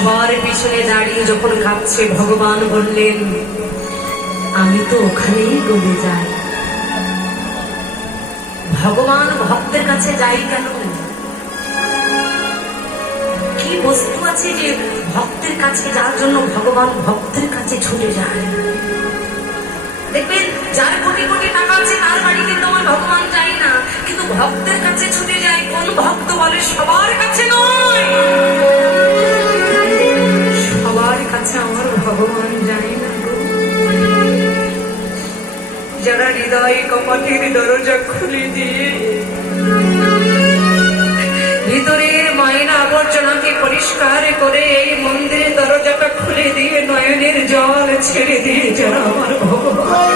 সবার পিছনে দাঁড়িয়ে যখন কাঁদছে ভগবান বললেন, আমি তো ওখানেই গলে যাই। ভগবান ভক্তের কাছে যাই কেন? কি বস্তু আছে যে ভক্তের কাছে যার জন্য ভগবান ভক্তের কাছে ছুটে যায়? দেখবেন যার কোটি কোটি টাকা আছে তার বাড়ি কিন্তু আমার ভগবান যায় না, কিন্তু ভক্তের কাছে ছুটে যায়। কোন ভক্ত বলে সবার কাছে নয়, সবার কাছে আমার ভগবান যায় না। যারা হৃদয় কপাটের দরজা খুলে দিয়ে ভিতরের মায়না আবর্জনাকে পরিষ্কার করে এই মন্দিরের দরজাটা খুলে দিয়ে নয়নের জল ছেড়ে দিয়ে যারা আমার ভগবান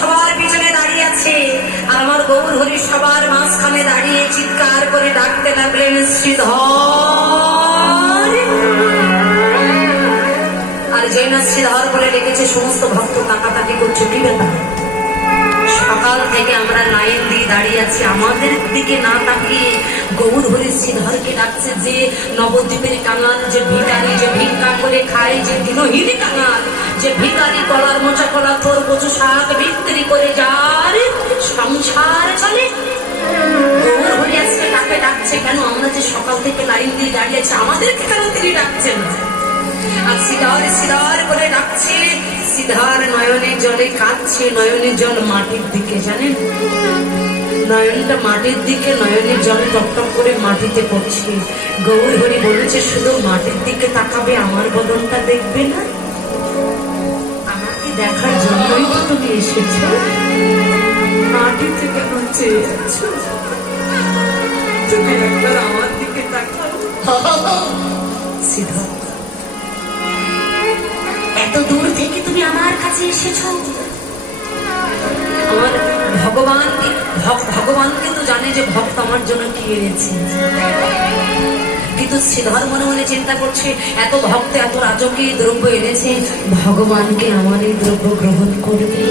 সবার পিছনে দাঁড়িয়ে আছে আর আমার গৌর হরি সবার মাঝখানে দাঁড়িয়ে চিৎকার করে ডাকতে লাগলেন, শ্রীধর। আর যে না শ্রীধর বলে ডেকেছে সমস্ত ভক্ত তাকাতাকি করছে। কি ব্যাপার? সকাল থেকে আমরা লাইন দিয়ে দাঁড়িয়ে আছি, আমাদের দিকে না তাকিয়ে গৌর হরি শ্রীধরকে ডাকছে। যে নবদ্বীপের কাঙাল, যে ভিখারি, যে ভিক্ষা করে খায়, যে দিনহীন কাঙাল, যে ভিখারি কলার মোচা কলা তোর কচু শাক বিক্রি করে যার সংসার চলে, গৌর হরি আজকে তাকে ডাকছে কেন? আমরা যে সকাল থেকে লাইন দিয়ে দাঁড়িয়ে আছি, আমাদেরকে কেন তিনি ডাকছেন? আর শ্রীধর শ্রীধর করে ডাকছে। শ্রীধর নয়নের জলে কাঁদছে, নয়নের জল মাটির দিকে, জানেন? নয়নটা মাটির দিকে, নয়নের জল টপটপ করে মাটিতে পড়ছে। গৌর হরি বলেছে, শুধু মাটির দিকে তাকাবে, আমার বদনটা দেখবে না? আমাকে দেখার জন্যই তো তুমি এসেছ, মাটিতে কেন চেয়ে যাচ্ছ? তুমি একবার আমার দিকে তাকাও। শ্রীধর, এত দূর থেকে তুমি আমার কাছে এসেছ, আমার ভগবানকে তো জানে যে ভক্ত আমার জন্য কি এনেছে। কিন্তু শ্রীধর মনে মনে চিন্তা করছে, এত ভক্ত এত রাজকীয় দ্রব্য এনেছে, ভগবানকে আমার এই দ্রব্য গ্রহণ করবে?